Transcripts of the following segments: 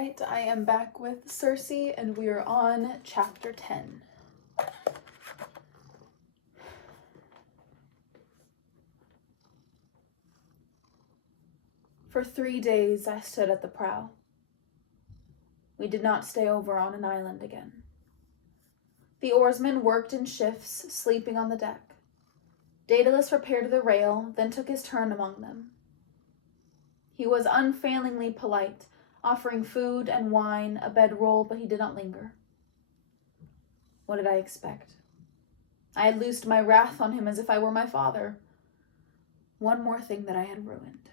Alright, I am back with Circe, and we are on chapter 10. For 3 days I stood at the prow. We did not stay over on an island again. The oarsmen worked in shifts, sleeping on the deck. Daedalus repaired the rail, then took his turn among them. He was unfailingly polite, offering food and wine, a bedroll, but he did not linger. What did I expect? I had loosed my wrath on him as if I were my father. One more thing that I had ruined.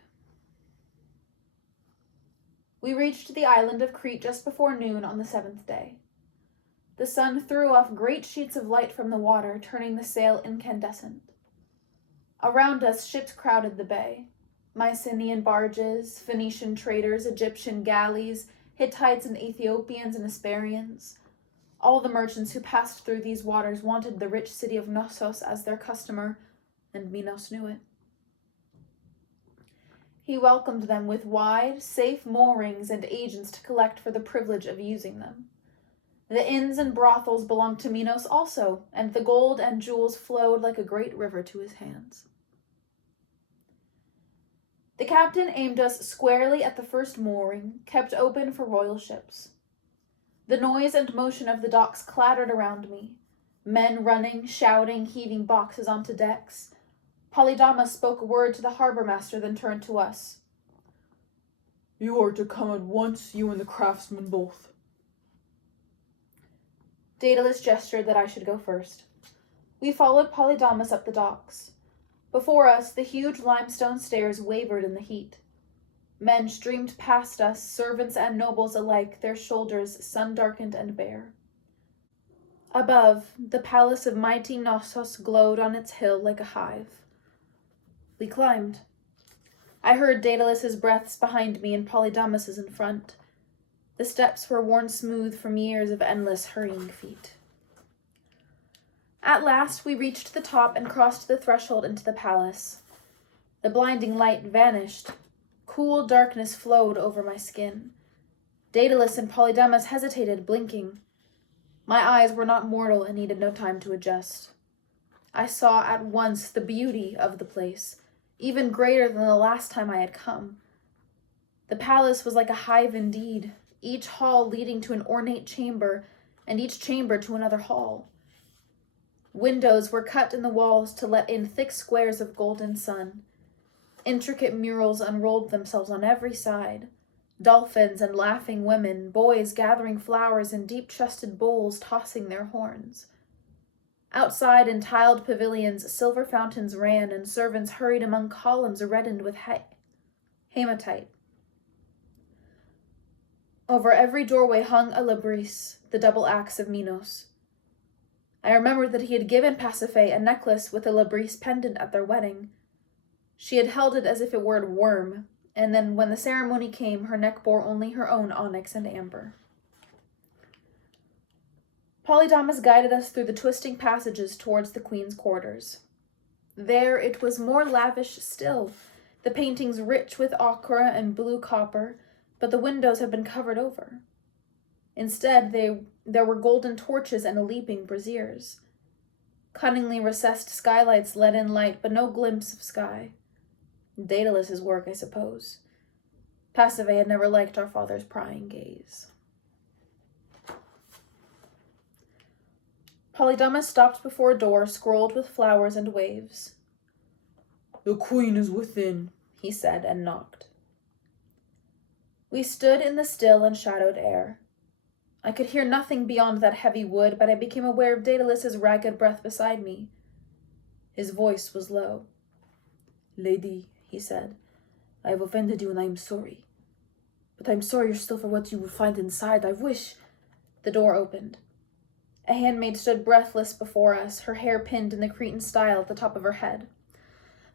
We reached the island of Crete just before noon on the 7th day. The sun threw off great sheets of light from the water, turning the sail incandescent. Around us, ships crowded the bay. Mycenaean barges, Phoenician traders, Egyptian galleys, Hittites and Ethiopians and Hesperians. All the merchants who passed through these waters wanted the rich city of Knossos as their customer, and Minos knew it. He welcomed them with wide, safe moorings and agents to collect for the privilege of using them. The inns and brothels belonged to Minos also, and the gold and jewels flowed like a great river to his hands. The captain aimed us squarely at the first mooring, kept open for royal ships. The noise and motion of the docks clattered around me. Men running, shouting, heaving boxes onto decks. Polydamas spoke a word to the harbor master, then turned to us. "You are to come at once, you and the craftsmen both." Daedalus gestured that I should go first. We followed Polydamas up the docks. Before us, the huge limestone stairs wavered in the heat. Men streamed past us, servants and nobles alike, their shoulders sun-darkened and bare. Above, the palace of mighty Knossos glowed on its hill like a hive. We climbed. I heard Daedalus's breaths behind me and Polydamas's in front. The steps were worn smooth from years of endless hurrying feet. At last, we reached the top and crossed the threshold into the palace. The blinding light vanished. Cool darkness flowed over my skin. Daedalus and Polydamas hesitated, blinking. My eyes were not mortal and needed no time to adjust. I saw at once the beauty of the place, even greater than the last time I had come. The palace was like a hive indeed, each hall leading to an ornate chamber, and each chamber to another hall. Windows were cut in the walls to let in thick squares of golden sun. Intricate murals unrolled themselves on every side. Dolphins and laughing women, boys gathering flowers in deep-chested bowls, tossing their horns. Outside in tiled pavilions, silver fountains ran, and servants hurried among columns reddened with hematite. Over every doorway hung a labris, the double axe of Minos. I remembered that he had given Pasiphae a necklace with a labris pendant at their wedding. She had held it as if it were a worm, and then when the ceremony came, her neck bore only her own onyx and amber. Polydamas guided us through the twisting passages towards the queen's quarters. There it was more lavish still, the paintings rich with ochre and blue copper, but the windows had been covered over. Instead, there were golden torches and leaping braziers. Cunningly recessed skylights let in light, but no glimpse of sky. Daedalus's work, I suppose. Pasiphae had never liked our father's prying gaze. Polydamas stopped before a door scrolled with flowers and waves. "The queen is within," he said, and knocked. We stood in the still and shadowed air. I could hear nothing beyond that heavy wood, but I became aware of Daedalus's ragged breath beside me. His voice was low. "Lady," he said, "I have offended you and I am sorry. But I am sorrier still for what you will find inside. I wish—" The door opened. A handmaid stood breathless before us, her hair pinned in the Cretan style at the top of her head.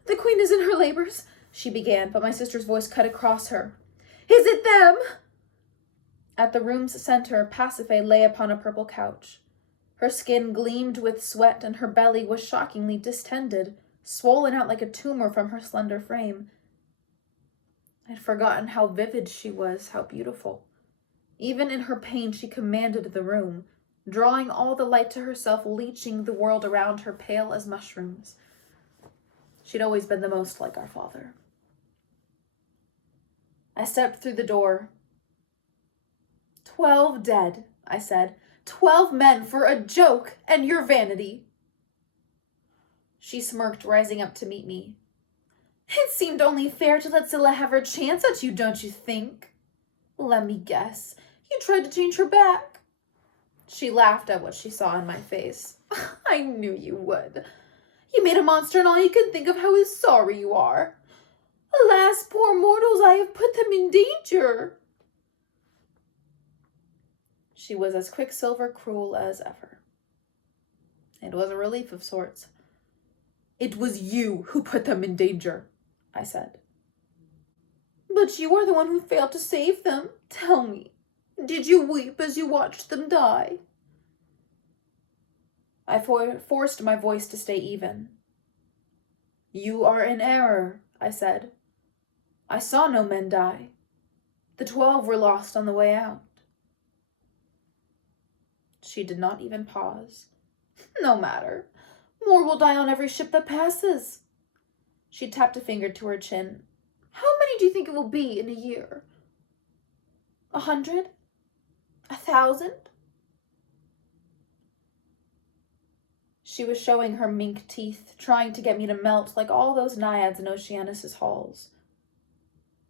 "The queen is in her labors," she began, but my sister's voice cut across her. "Is it them?" At the room's center, Pasiphae lay upon a purple couch. Her skin gleamed with sweat, and her belly was shockingly distended, swollen out like a tumor from her slender frame. I'd forgotten how vivid she was, how beautiful. Even in her pain, she commanded the room, drawing all the light to herself, leeching the world around her, pale as mushrooms. She'd always been the most like our father. I stepped through the door. 12 dead, I said. 12 men for a joke and your vanity. She smirked, rising up to meet me. It seemed only fair to let Scylla have her chance at you, don't you think? Let me guess. You tried to change her back. She laughed at what she saw in my face. I knew you would. You made a monster and all you can think of how sorry you are. Alas, poor mortals, I have put them in danger. She was as Quicksilver cruel as ever. It was a relief of sorts. It was you who put them in danger, I said. But you are the one who failed to save them. Tell me, did you weep as you watched them die? I forced my voice to stay even. You are in error, I said. I saw no men die. The 12 were lost on the way out. She did not even pause. No matter. More will die on every ship that passes. She tapped a finger to her chin. How many do you think it will be in a year? 100? 1,000? She was showing her mink teeth, trying to get me to melt like all those naiads in Oceanus's halls.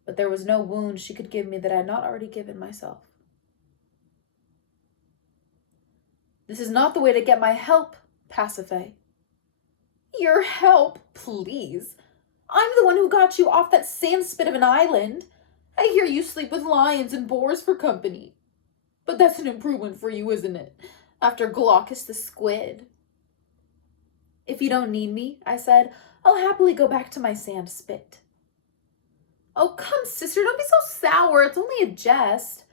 But there was no wound she could give me that I had not already given myself. This is not the way to get my help, Pasiphae. Your help, please. I'm the one who got you off that sandspit of an island. I hear you sleep with lions and boars for company. But that's an improvement for you, isn't it? After Glaucus the squid. If you don't need me, I said, I'll happily go back to my sandspit. Oh, come, sister, don't be so sour. It's only a jest.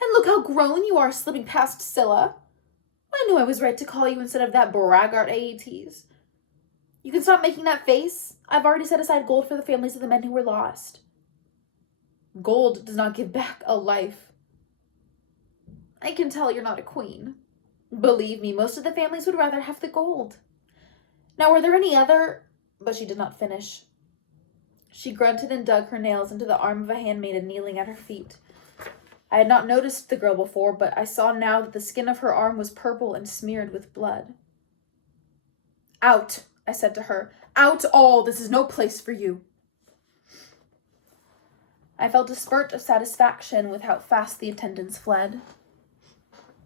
And look how grown you are slipping past Scylla. I knew I was right to call you instead of that braggart Aeetes. You can stop making that face. I've already set aside gold for the families of the men who were lost. Gold does not give back a life. I can tell you're not a queen. Believe me, most of the families would rather have the gold. Now, were there any other... But she did not finish. She grunted and dug her nails into the arm of a handmaiden kneeling at her feet. I had not noticed the girl before, but I saw now that the skin of her arm was purple and smeared with blood. Out, I said to her. Out all! This is no place for you. I felt a spurt of satisfaction with how fast the attendants fled.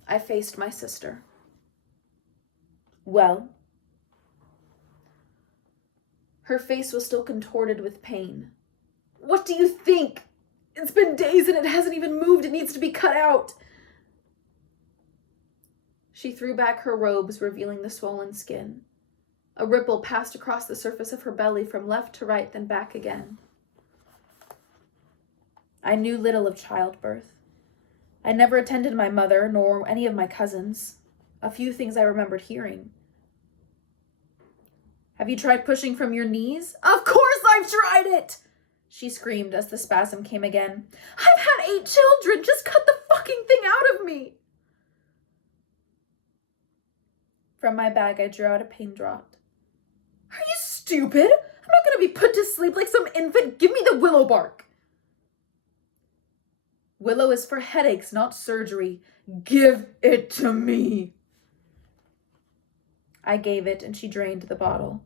I faced my sister. Well? Her face was still contorted with pain. What do you think? It's been days and it hasn't even moved. It needs to be cut out. She threw back her robes, revealing the swollen skin. A ripple passed across the surface of her belly from left to right, then back again. I knew little of childbirth. I never attended my mother, nor any of my cousins. A few things I remembered hearing. Have you tried pushing from your knees? Of course I've tried it! She screamed as the spasm came again. I've had 8 children! Just cut the fucking thing out of me! From my bag, I drew out a pain draught. Are you stupid? I'm not going to be put to sleep like some infant. Give me the willow bark. Willow is for headaches, not surgery. Give it to me. I gave it, and she drained the bottle.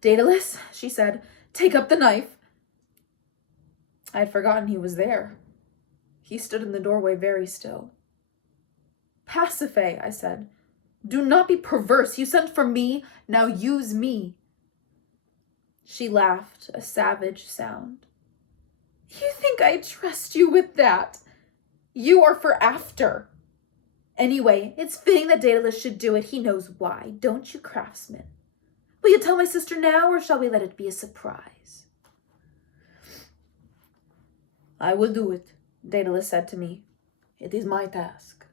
Daedalus, she said, take up the knife. I had forgotten he was there. He stood in the doorway very still. Pasiphae, I said. Do not be perverse. You sent for me. Now use me. She laughed, a savage sound. You think I trust you with that? You are for after. Anyway, it's fitting that Daedalus should do it. He knows why. Don't you, craftsman? Will you tell my sister now, or shall we let it be a surprise? I will do it, Daedalus said to me. It is my task.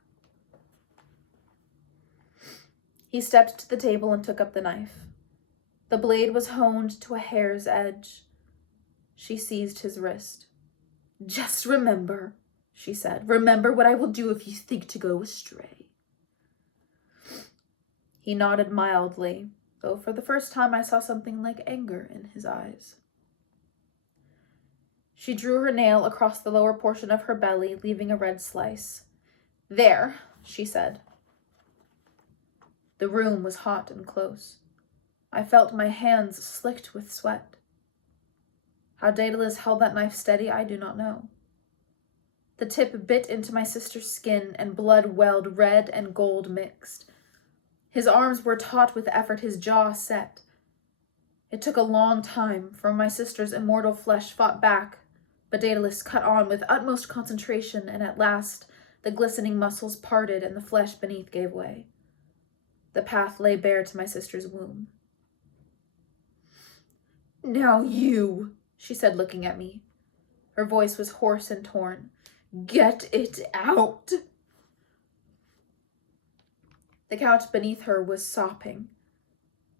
He stepped to the table and took up the knife. The blade was honed to a hair's edge. She seized his wrist. Just remember, she said. "Remember what I will do if you think to go astray." He nodded mildly, though for the first time I saw something like anger in his eyes. She drew her nail across the lower portion of her belly, leaving a red slice. "There," she said. The room was hot and close. I felt my hands slicked with sweat. How Daedalus held that knife steady, I do not know. The tip bit into my sister's skin, and blood welled, red and gold mixed. His arms were taut with effort, his jaw set. It took a long time, for my sister's immortal flesh fought back, but Daedalus cut on with utmost concentration, and at last the glistening muscles parted and the flesh beneath gave way. The path lay bare to my sister's womb. "Now you," she said, looking at me. Her voice was hoarse and torn. "Get it out." The couch beneath her was sopping.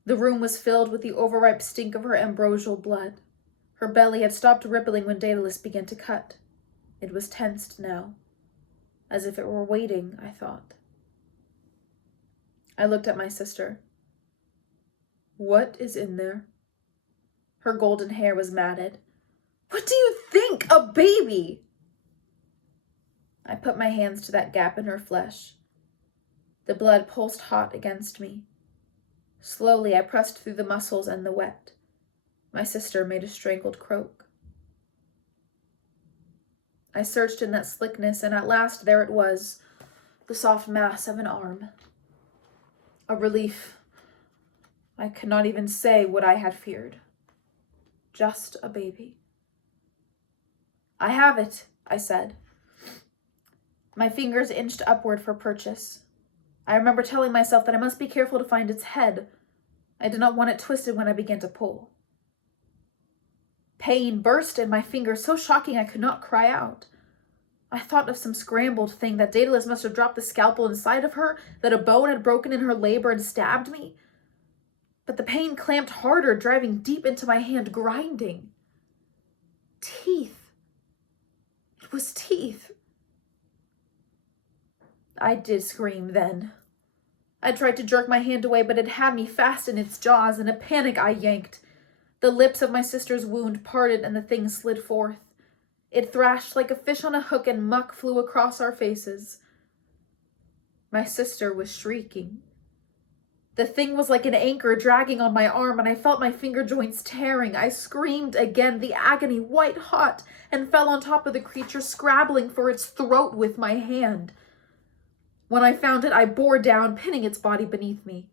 The room was filled with the overripe stink of her ambrosial blood. Her belly had stopped rippling when Daedalus began to cut. It was tensed now, as if it were waiting, I thought. I looked at my sister. "What is in there?" Her golden hair was matted. "What do you think? A baby!" I put my hands to that gap in her flesh. The blood pulsed hot against me. Slowly, I pressed through the muscles and the wet. My sister made a strangled croak. I searched in that slickness, and at last there it was, the soft mass of an arm. A relief. I could not even say what I had feared. Just a baby. "I have it," I said. My fingers inched upward for purchase. I remember telling myself that I must be careful to find its head. I did not want it twisted when I began to pull. Pain burst in my fingers, so shocking I could not cry out. I thought of some scrambled thing, that Daedalus must have dropped the scalpel inside of her, that a bone had broken in her labor and stabbed me. But the pain clamped harder, driving deep into my hand, grinding. Teeth. It was teeth. I did scream then. I tried to jerk my hand away, but it had me fast in its jaws. In a panic, I yanked. The lips of my sister's wound parted, and the thing slid forth. It thrashed like a fish on a hook, and muck flew across our faces. My sister was shrieking. The thing was like an anchor dragging on my arm, and I felt my finger joints tearing. I screamed again, the agony white hot, and fell on top of the creature, scrabbling for its throat with my hand. When I found it, I bore down, pinning its body beneath me.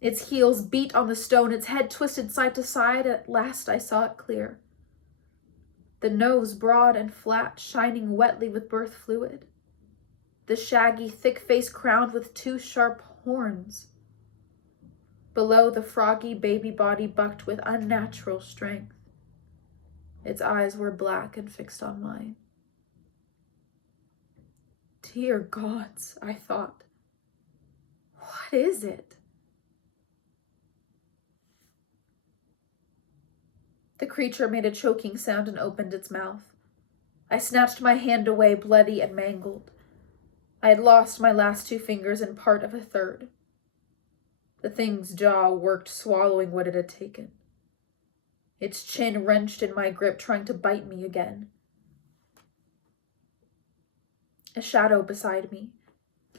Its heels beat on the stone, its head twisted side to side. At last I saw it clear. The nose broad and flat, shining wetly with birth fluid. The shaggy, thick face crowned with two sharp horns. Below, the froggy baby body bucked with unnatural strength. Its eyes were black and fixed on mine. Dear gods, I thought. What is it? The creature made a choking sound and opened its mouth. I snatched my hand away, bloody and mangled. I had lost my last two fingers and part of a third. The thing's jaw worked, swallowing what it had taken. Its chin wrenched in my grip, trying to bite me again. A shadow beside me,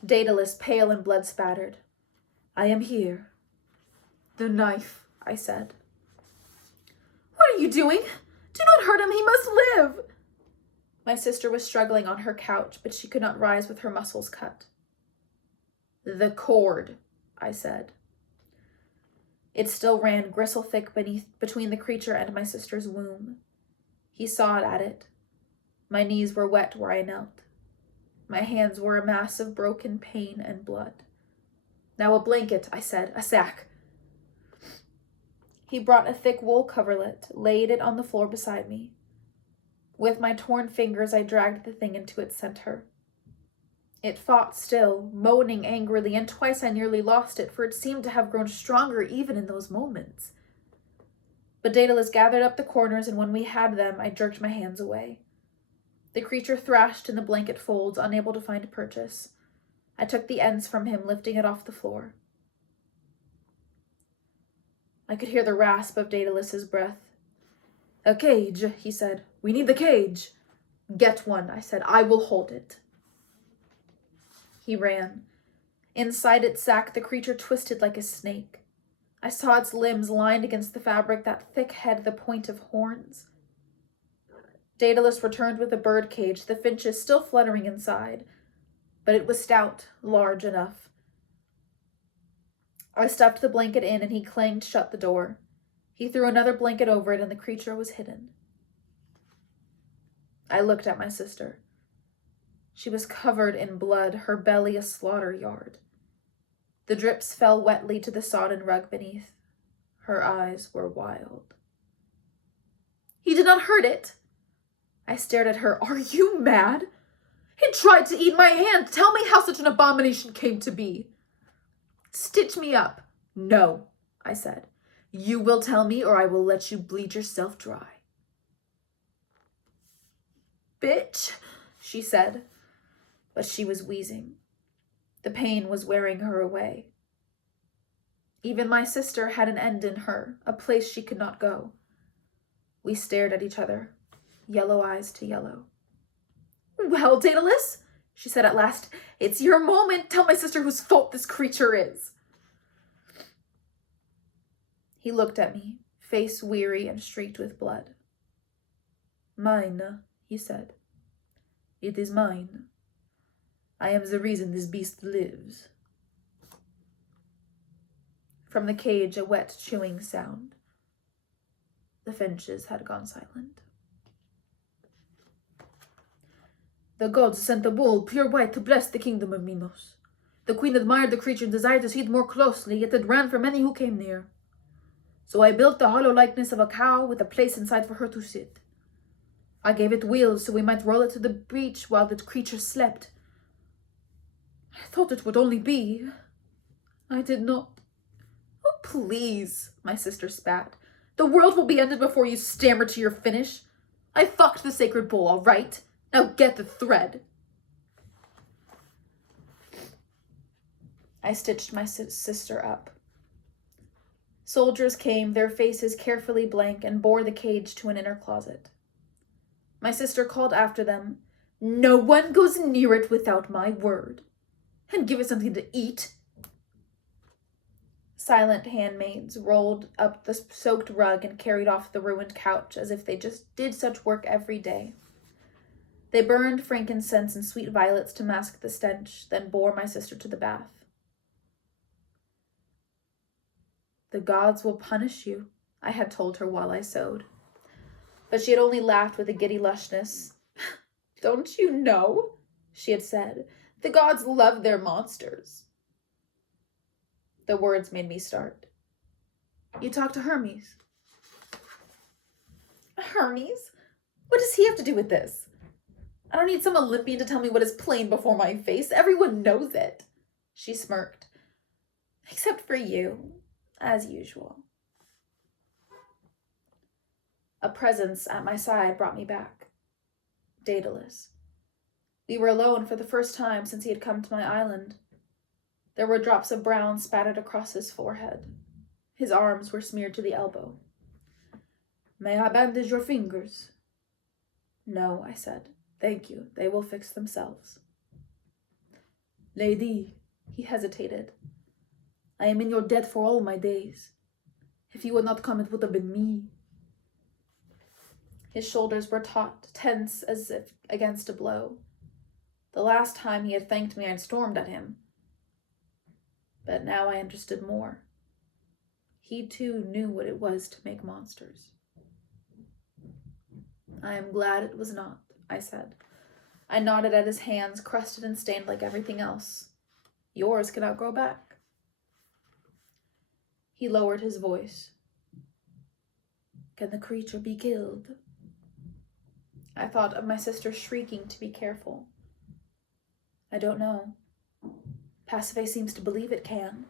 Daedalus, pale and blood-spattered. "I am here." "The knife," I said. "What are you doing? Do not hurt him, he must live." My sister was struggling on her couch, but she could not rise with her muscles cut. "The cord," I said. It still ran gristle-thick between the creature and my sister's womb. He sawed at it. My knees were wet where I knelt. My hands were a mass of broken pain and blood. "Now a blanket," I said, "a sack." He brought a thick wool coverlet, laid it on the floor beside me. With my torn fingers, I dragged the thing into its center. It fought still, moaning angrily, and twice I nearly lost it, for it seemed to have grown stronger even in those moments. But Daedalus gathered up the corners, and when we had them, I jerked my hands away. The creature thrashed in the blanket folds, unable to find a purchase. I took the ends from him, lifting it off the floor. I could hear the rasp of Daedalus's breath. "A cage," he said. "We need the cage." "Get one," I said. "I will hold it." He ran. Inside its sack, the creature twisted like a snake. I saw its limbs lined against the fabric, that thick head the point of horns. Daedalus returned with a bird cage, the finches still fluttering inside, but it was stout, large enough. I stuffed the blanket in, and he clanged shut the door. He threw another blanket over it, and the creature was hidden. I looked at my sister. She was covered in blood, her belly a slaughter yard. The drips fell wetly to the sodden rug beneath. Her eyes were wild. "He did not hurt it." I stared at her. "Are you mad? He tried to eat my hand. Tell me how such an abomination came to be." "Stitch me up." "No," I said. "You will tell me, or I will let you bleed yourself dry." "Bitch," she said, but she was wheezing. The pain was wearing her away. Even my sister had an end in her, a place she could not go. We stared at each other, yellow eyes to yellow. "Well, Daedalus," she said at last, "it's your moment. Tell my sister whose fault this creature is." He looked at me, face weary and streaked with blood. "Mine," he said. "It is mine. I am the reason this beast lives." From the cage, a wet chewing sound. The finches had gone silent. "The gods sent a bull, pure white, to bless the kingdom of Minos. The queen admired the creature and desired to see it more closely, yet it ran from any who came near. So I built the hollow likeness of a cow with a place inside for her to sit. I gave it wheels so we might roll it to the beach while the creature slept. I thought it would only be. I did not." "Oh, please," my sister spat. "The world will be ended before you stammer to your finish. I fucked the sacred bull, all right? Now get the thread." I stitched my sister up. Soldiers came, their faces carefully blank, and bore the cage to an inner closet. My sister called after them, "No one goes near it without my word. And give it something to eat." Silent handmaids rolled up the soaked rug and carried off the ruined couch as if they just did such work every day. They burned frankincense and sweet violets to mask the stench, then bore my sister to the bath. "The gods will punish you," I had told her while I sewed. But she had only laughed with a giddy lushness. "Don't you know?" she had said. "The gods love their monsters." The words made me start. "You talk to Hermes." "Hermes? What does he have to do with this? I don't need some Olympian to tell me what is plain before my face. Everyone knows it." She smirked. "Except for you, as usual." A presence at my side brought me back. Daedalus. We were alone for the first time since he had come to my island. There were drops of brown spattered across his forehead. His arms were smeared to the elbow. "May I bandage your fingers?" "No," I said. "Thank you. They will fix themselves." "Lady," he hesitated. "I am in your debt for all my days. If you had not come, it would have been me." His shoulders were taut, tense as if against a blow. The last time he had thanked me, I'd stormed at him. But now I understood more. He too knew what it was to make monsters. "I am glad it was not," I said. I nodded at his hands, crusted and stained like everything else. "Yours cannot grow back." He lowered his voice. "Can the creature be killed?" I thought of my sister shrieking to be careful. "I don't know. Pasiphae seems to believe it can.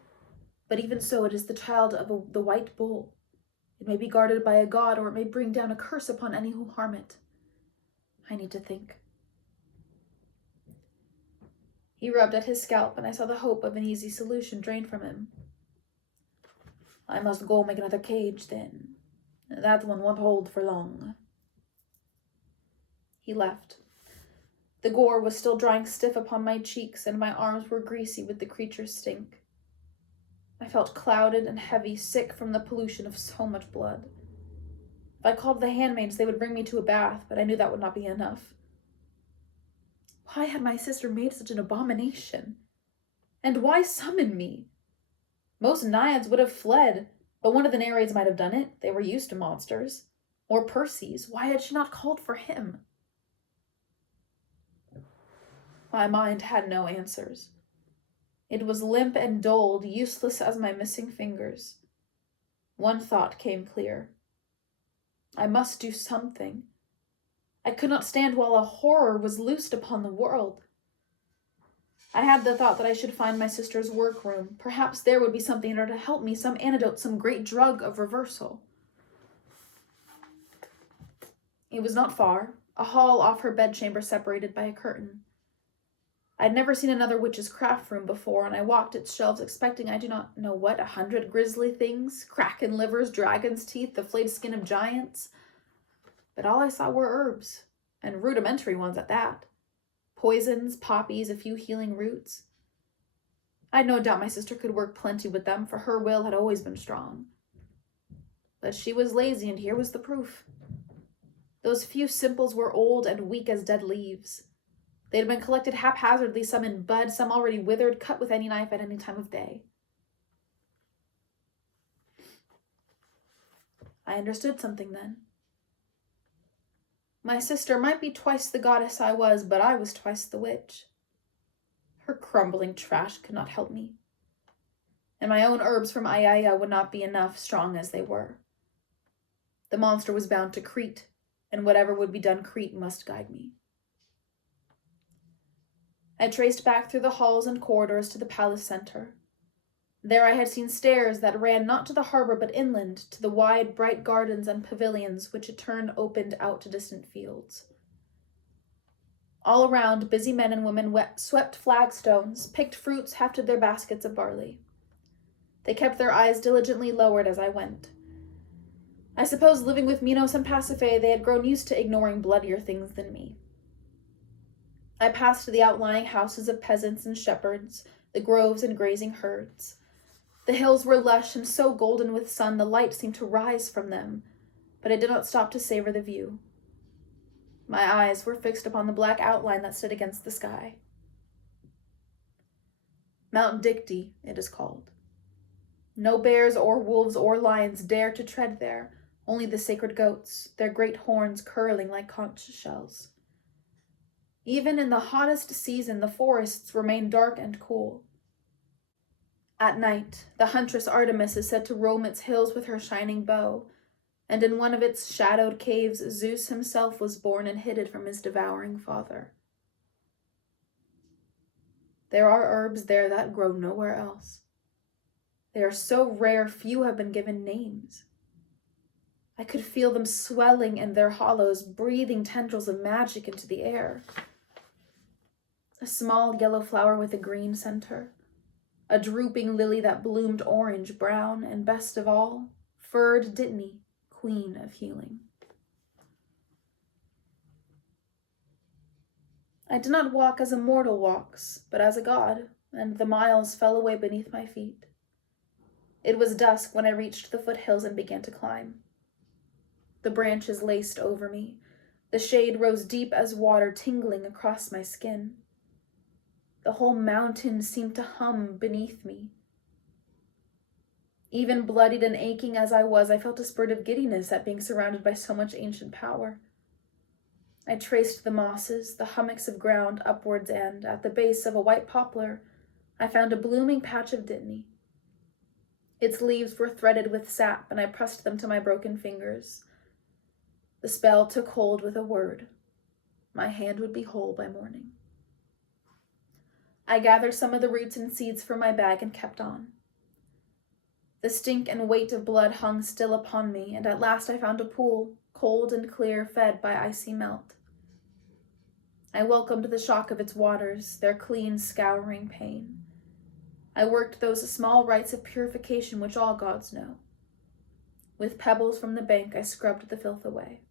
But even so, it is the child of the white bull. It may be guarded by a god, or it may bring down a curse upon any who harm it. I need to think." He rubbed at his scalp, and I saw the hope of an easy solution drained from him. I must go make another cage, then. That one won't hold for long. He left. The gore was still drying stiff upon my cheeks, and my arms were greasy with the creature's stink. I felt clouded and heavy, sick from the pollution of so much blood. If I called the handmaids, they would bring me to a bath, but I knew that would not be enough. Why had my sister made such an abomination? And why summon me? Most naiads would have fled, but one of the Nereids might have done it. They were used to monsters. Or Perseus. Why had she not called for him? My mind had no answers. It was limp and dulled, useless as my missing fingers. One thought came clear. I must do something. I could not stand while a horror was loosed upon the world. I had the thought that I should find my sister's workroom. Perhaps there would be something in her to help me, some antidote, some great drug of reversal. It was not far, a hall off her bedchamber separated by a curtain. I'd never seen another witch's craft room before, and I walked its shelves expecting I do not know what, 100 grisly things, kraken livers, dragon's teeth, the flayed skin of giants. But all I saw were herbs, and rudimentary ones at that. Poisons, poppies, a few healing roots. I'd no doubt my sister could work plenty with them, for her will had always been strong. But she was lazy, and here was the proof. Those few simples were old and weak as dead leaves. They had been collected haphazardly, some in bud, some already withered, cut with any knife at any time of day. I understood something then. My sister might be twice the goddess I was, but I was twice the witch. Her crumbling trash could not help me. And my own herbs from Aiaia would not be enough, strong as they were. The monster was bound to Crete, and whatever would be done, Crete must guide me. I traced back through the halls and corridors to the palace center. There I had seen stairs that ran not to the harbor but inland, to the wide, bright gardens and pavilions which in turn opened out to distant fields. All around, busy men and women swept flagstones, picked fruits, hefted their baskets of barley. They kept their eyes diligently lowered as I went. I suppose living with Minos and Pasiphae, they had grown used to ignoring bloodier things than me. I passed the outlying houses of peasants and shepherds, the groves and grazing herds. The hills were lush and so golden with sun the light seemed to rise from them, but I did not stop to savor the view. My eyes were fixed upon the black outline that stood against the sky. Mount Dicte, it is called. No bears or wolves or lions dare to tread there, only the sacred goats, their great horns curling like conch shells. Even in the hottest season, the forests remain dark and cool. At night, the huntress Artemis is said to roam its hills with her shining bow, and in one of its shadowed caves, Zeus himself was born and hid from his devouring father. There are herbs there that grow nowhere else. They are so rare, few have been given names. I could feel them swelling in their hollows, breathing tendrils of magic into the air. A small yellow flower with a green center, a drooping lily that bloomed orange, brown, and best of all, furred Dittany, queen of healing. I did not walk as a mortal walks, but as a god, and the miles fell away beneath my feet. It was dusk when I reached the foothills and began to climb. The branches laced over me. The shade rose deep as water, tingling across my skin. The whole mountain seemed to hum beneath me. Even bloodied and aching as I was, I felt a spurt of giddiness at being surrounded by so much ancient power. I traced the mosses, the hummocks of ground upwards, and, at the base of a white poplar, I found a blooming patch of Dittany. Its leaves were threaded with sap, and I pressed them to my broken fingers. The spell took hold with a word. My hand would be whole by morning. I gathered some of the roots and seeds from my bag and kept on. The stink and weight of blood hung still upon me, and at last I found a pool, cold and clear, fed by icy melt. I welcomed the shock of its waters, their clean, scouring pain. I worked those small rites of purification which all gods know. With pebbles from the bank, I scrubbed the filth away.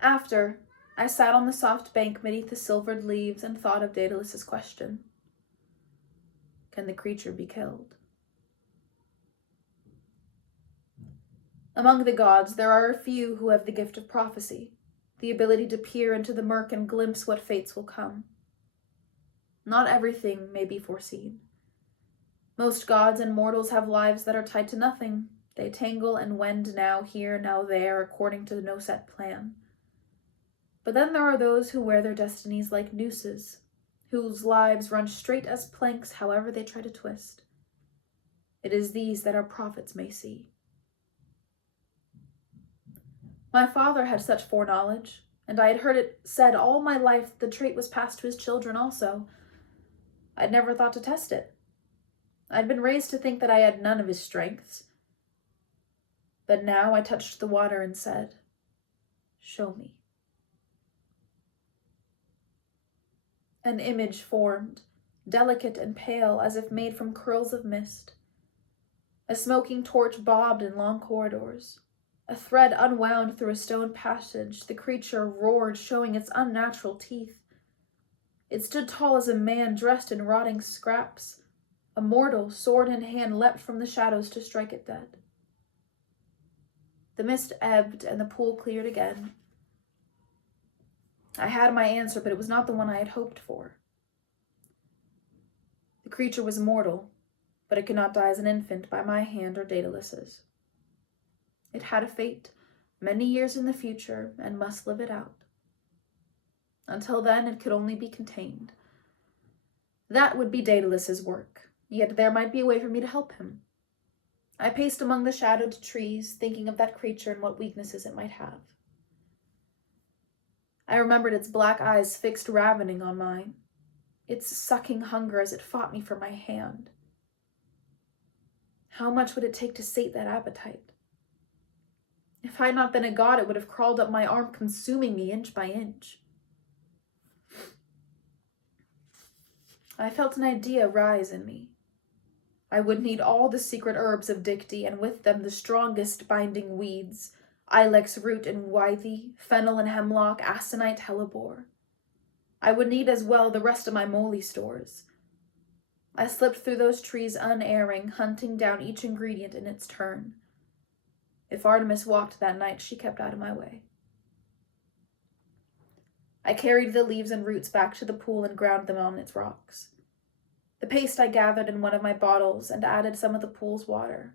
After, I sat on the soft bank beneath the silvered leaves and thought of Daedalus's question. Can the creature be killed? Among the gods, there are a few who have the gift of prophecy, the ability to peer into the murk and glimpse what fates will come. Not everything may be foreseen. Most gods and mortals have lives that are tied to nothing. They tangle and wend now here, now there, according to no set plan. But then there are those who wear their destinies like nooses, whose lives run straight as planks however they try to twist. It is these that our prophets may see. My father had such foreknowledge, and I had heard it said all my life that the trait was passed to his children also. I'd never thought to test it. I'd been raised to think that I had none of his strengths. But now I touched the water and said, "Show me." An image formed, delicate and pale as if made from curls of mist. A smoking torch bobbed in long corridors. A thread unwound through a stone passage. The creature roared, showing its unnatural teeth. It stood tall as a man dressed in rotting scraps. A mortal, sword in hand, leapt from the shadows to strike it dead. The mist ebbed and the pool cleared again. I had my answer, but it was not the one I had hoped for. The creature was mortal, but it could not die as an infant by my hand or Daedalus's. It had a fate, many years in the future, and must live it out. Until then, it could only be contained. That would be Daedalus's work, yet there might be a way for me to help him. I paced among the shadowed trees, thinking of that creature and what weaknesses it might have. I remembered its black eyes fixed ravening on mine, its sucking hunger as it fought me for my hand. How much would it take to sate that appetite? If I had not been a god, it would have crawled up my arm, consuming me inch by inch. I felt an idea rise in me. I would need all the secret herbs of Dictee, and with them the strongest binding weeds, ilex root and withy, fennel and hemlock, aconite, hellebore. I would need as well the rest of my moly stores. I slipped through those trees unerring, hunting down each ingredient in its turn. If Artemis walked that night, she kept out of my way. I carried the leaves and roots back to the pool and ground them on its rocks. The paste I gathered in one of my bottles and added some of the pool's water.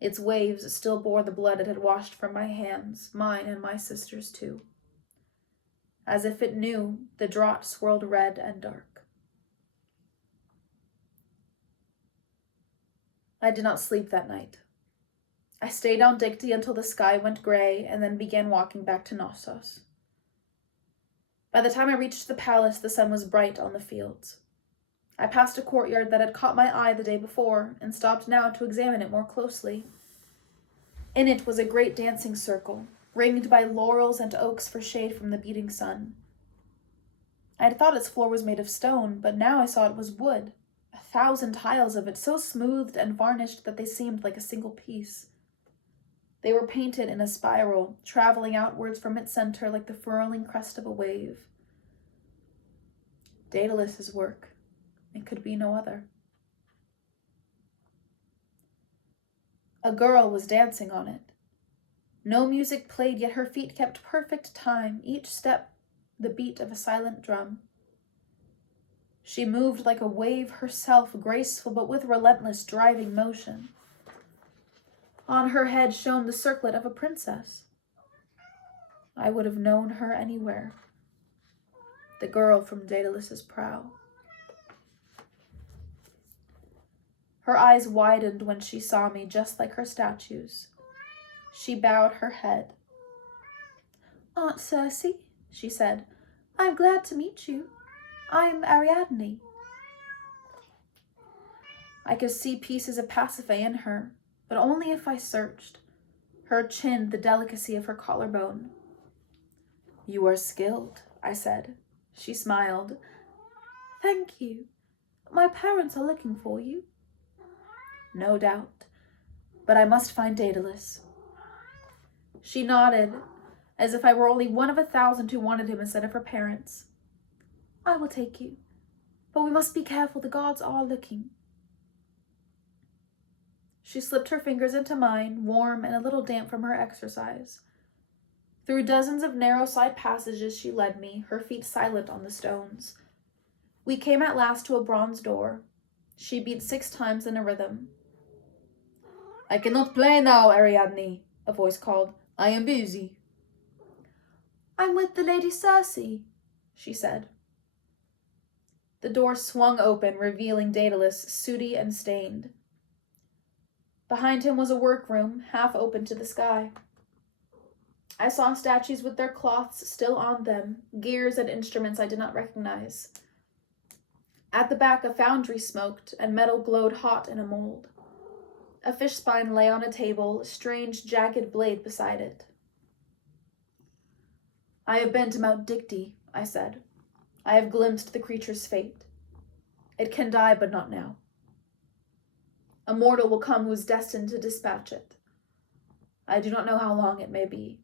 Its waves still bore the blood it had washed from my hands, mine and my sister's too. As if it knew, the draught swirled red and dark. I did not sleep that night. I stayed on Dictee until the sky went gray and then began walking back to Knossos. By the time I reached the palace, the sun was bright on the fields. I passed a courtyard that had caught my eye the day before and stopped now to examine it more closely. In it was a great dancing circle, ringed by laurels and oaks for shade from the beating sun. I had thought its floor was made of stone, but now I saw it was wood, 1,000 tiles of it so smoothed and varnished that they seemed like a single piece. They were painted in a spiral, traveling outwards from its center like the furling crest of a wave. Daedalus's work. It could be no other. A girl was dancing on it. No music played, yet her feet kept perfect time, each step the beat of a silent drum. She moved like a wave herself, graceful but with relentless driving motion. On her head shone the circlet of a princess. I would have known her anywhere. The girl from Daedalus's prow. Her eyes widened when she saw me, just like her statues. She bowed her head. "Aunt Circe," she said, "I'm glad to meet you. I'm Ariadne." I could see pieces of Pasiphae in her, but only if I searched. Her chin, the delicacy of her collarbone. "You are skilled," I said. She smiled. Thank you. My parents are looking for you. No doubt. But I must find Daedalus. She nodded, as if I were only one of 1,000 who wanted him instead of her parents. I will take you. But we must be careful, the gods are looking. She slipped her fingers into mine, warm and a little damp from her exercise. Through dozens of narrow side passages she led me, her feet silent on the stones. We came at last to a bronze door. She beat 6 times in a rhythm. I cannot play now, Ariadne, a voice called. I am busy. I'm with the Lady Circe, she said. The door swung open, revealing Daedalus, sooty and stained. Behind him was a workroom, half open to the sky. I saw statues with their cloths still on them, gears and instruments I did not recognize. At the back, a foundry smoked, and metal glowed hot in a mold. A fish spine lay on a table, a strange, jagged blade beside it. I have been to Mount Dicte, I said. I have glimpsed the creature's fate. It can die, but not now. A mortal will come who is destined to dispatch it. I do not know how long it may be.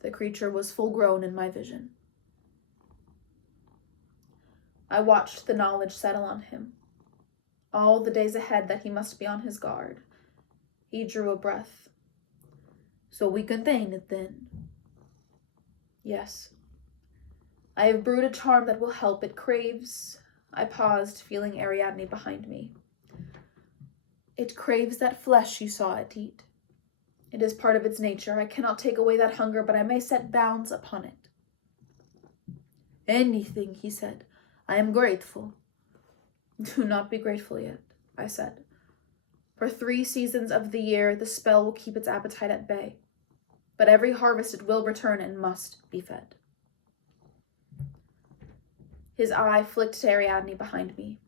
The creature was full grown in my vision. I watched the knowledge settle on him. All the days ahead that he must be on his guard. He drew a breath. So we contain it then? Yes. I have brewed a charm that will help. It craves... I paused, feeling Ariadne behind me. It craves that flesh you saw it eat. It is part of its nature. I cannot take away that hunger, but I may set bounds upon it. Anything, he said. I am grateful. Do not be grateful yet, I said. For 3 seasons of the year, the spell will keep its appetite at bay. But every harvest it will return and must be fed. His eye flicked to Ariadne behind me.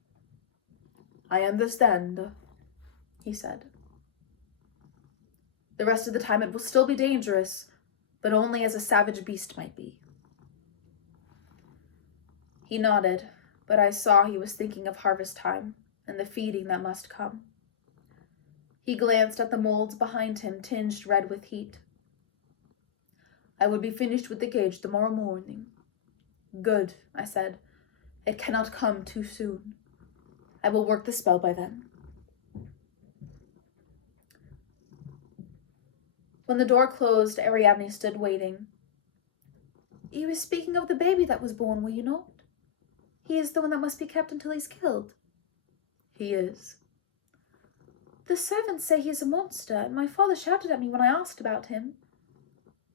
I understand, he said. The rest of the time it will still be dangerous, but only as a savage beast might be. He nodded, but I saw he was thinking of harvest time and the feeding that must come. He glanced at the molds behind him, tinged red with heat. I will be finished with the cage tomorrow morning. Good, I said. It cannot come too soon. I will work the spell by then. When the door closed, Ariadne stood waiting. You were speaking of the baby that was born, were you not? He is the one that must be kept until he's killed. He is. The servants say he is a monster, and my father shouted at me when I asked about him.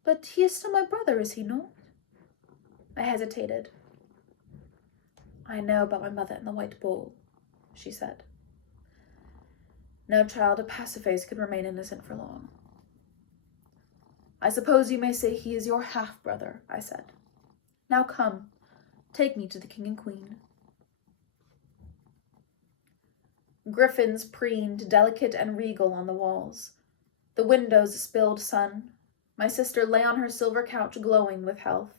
But he is still my brother, is he not? I hesitated. I know about my mother and the white bull, she said. No child of Pasiphae could remain innocent for long. I suppose you may say he is your half-brother, I said. Now come, take me to the king and queen. Griffins preened, delicate and regal, on the walls. The windows spilled sun. My sister lay on her silver couch, glowing with health.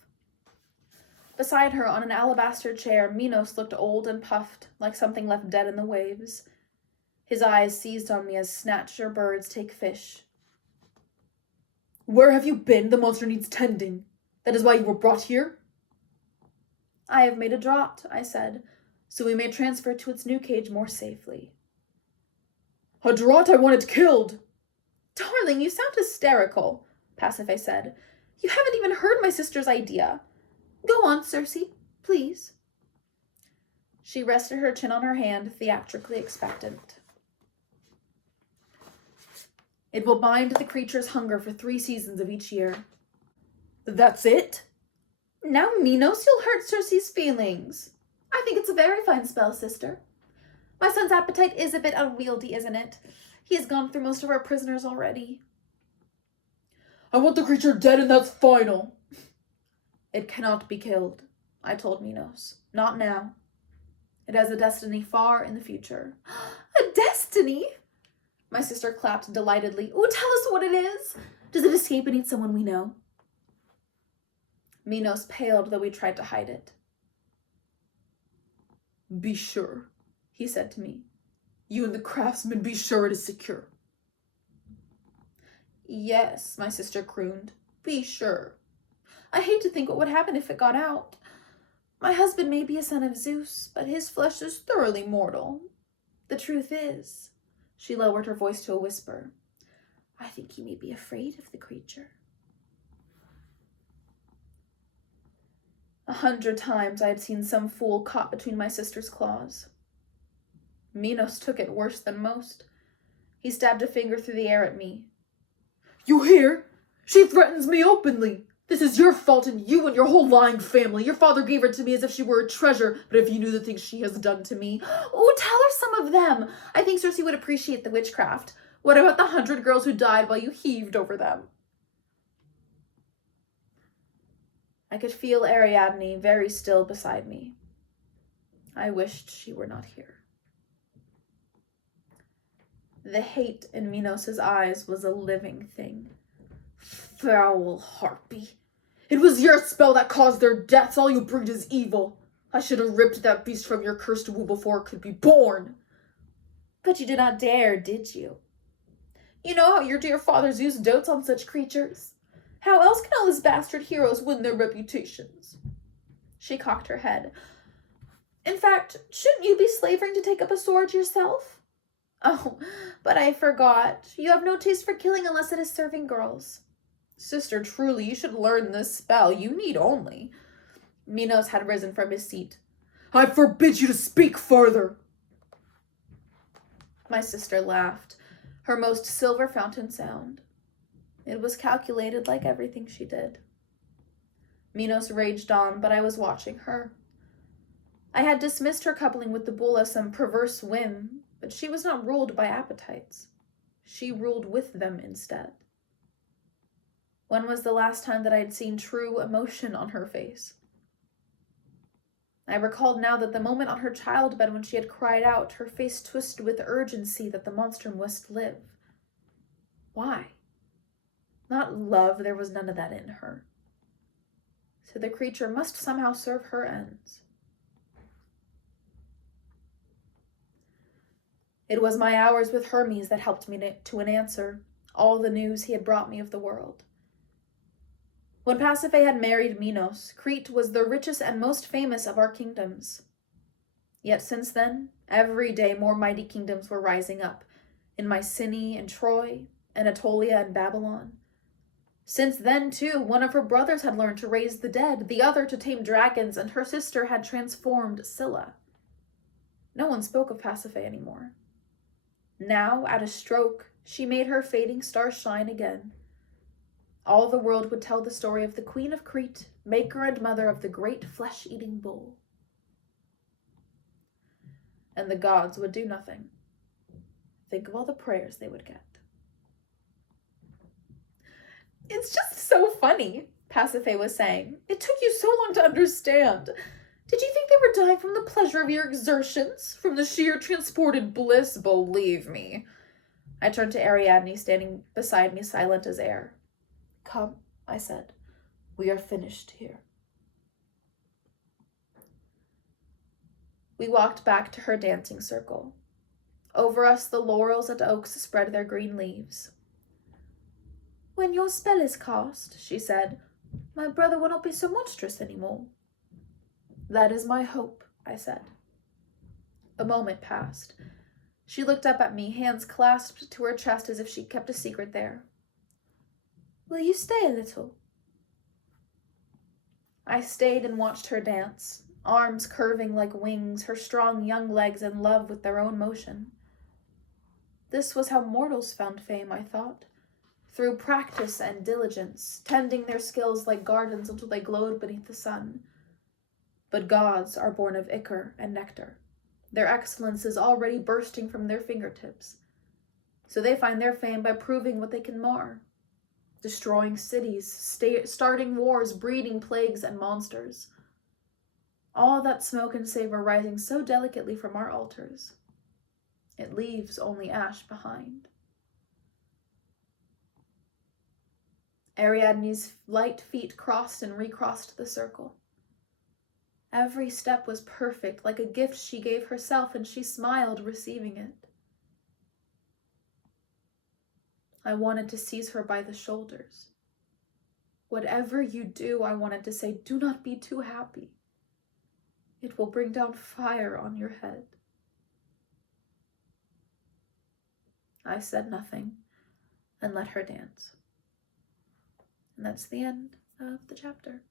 Beside her, on an alabaster chair, Minos looked old and puffed, like something left dead in the waves. His eyes seized on me as snatcher birds take fish. Where have you been? The monster needs tending. That is why you were brought here? I have made a draught, I said, so we may transfer it to its new cage more safely. A draught? I want it killed! Darling, you sound hysterical, Pasiphae said. You haven't even heard my sister's idea. Go on, Circe, please. She rested her chin on her hand, theatrically expectant. It will bind the creature's hunger for 3 seasons of each year. That's it? Now, Minos, you'll hurt Circe's feelings. I think it's a very fine spell, sister. My son's appetite is a bit unwieldy, isn't it? He has gone through most of our prisoners already. I want the creature dead, and that's final. It cannot be killed, I told Minos. Not now. It has a destiny far in the future. A destiny? My sister clapped delightedly. Oh, tell us what it is. Does it escape and eat someone we know? Minos paled, though he tried to hide it. Be sure, he said to me. You and the craftsman, be sure it is secure. Yes, my sister crooned. Be sure. I hate to think what would happen if it got out. My husband may be a son of Zeus, but his flesh is thoroughly mortal. The truth is, she lowered her voice to a whisper, I think he may be afraid of the creature. 100 times I had seen some fool caught between my sister's claws. Minos took it worse than most. He stabbed a finger through the air at me. You hear? She threatens me openly. This is your fault, and you and your whole lying family. Your father gave her to me as if she were a treasure, but if you knew the things she has done to me... Oh, tell her some of them. I think Circe would appreciate the witchcraft. What about the 100 girls who died while you heaved over them? I could feel Ariadne very still beside me. I wished she were not here. The hate in Minos' eyes was a living thing. Foul harpy. It was your spell that caused their deaths. All you breed is evil. I should have ripped that beast from your cursed womb before it could be born. But you did not dare, did you? You know how your dear father Zeus dotes on such creatures. How else can all his bastard heroes win their reputations? She cocked her head. In fact, shouldn't you be slavering to take up a sword yourself? Oh, but I forgot. You have no taste for killing unless it is serving girls. Sister, truly, you should learn this spell. You need only. Minos had risen from his seat. I forbid you to speak further. My sister laughed, her most silver fountain sound. It was calculated like everything she did. Minos raged on, but I was watching her. I had dismissed her coupling with the bull as some perverse whim, but she was not ruled by appetites. She ruled with them instead. When was the last time that I had seen true emotion on her face? I recalled now that the moment on her childbed when she had cried out, her face twisted with urgency that the monster must live. Why? Not love, there was none of that in her. So the creature must somehow serve her ends. It was my hours with Hermes that helped me to an answer, all the news he had brought me of the world. When Pasiphae had married Minos, Crete was the richest and most famous of our kingdoms. Yet since then, every day more mighty kingdoms were rising up, in Mycenae and Troy, Anatolia and Babylon. Since then, too, one of her brothers had learned to raise the dead, the other to tame dragons, and her sister had transformed Scylla. No one spoke of Pasiphae anymore. Now, at a stroke, she made her fading star shine again. All the world would tell the story of the Queen of Crete, maker and mother of the great flesh-eating bull. And the gods would do nothing. Think of all the prayers they would get. It's just so funny, Pasiphae was saying. It took you so long to understand. Did you think they were dying from the pleasure of your exertions? From the sheer transported bliss? Believe me. I turned to Ariadne, standing beside me, silent as air. Come, I said. We are finished here. We walked back to her dancing circle. Over us, the laurels and oaks spread their green leaves. When your spell is cast, she said, my brother will not be so monstrous anymore. That is my hope, I said. A moment passed. She looked up at me, hands clasped to her chest as if she kept a secret there. Will you stay a little? I stayed and watched her dance, arms curving like wings, her strong young legs in love with their own motion. This was how mortals found fame, I thought, through practice and diligence, tending their skills like gardens until they glowed beneath the sun. But gods are born of ichor and nectar. Their excellence is already bursting from their fingertips. So they find their fame by proving what they can mar. Destroying cities, starting wars, breeding plagues and monsters. All that smoke and savor rising so delicately from our altars. It leaves only ash behind. Ariadne's light feet crossed and recrossed the circle. Every step was perfect, like a gift she gave herself, and she smiled, receiving it. I wanted to seize her by the shoulders. Whatever you do, I wanted to say, do not be too happy. It will bring down fire on your head. I said nothing and let her dance. And that's the end of the chapter.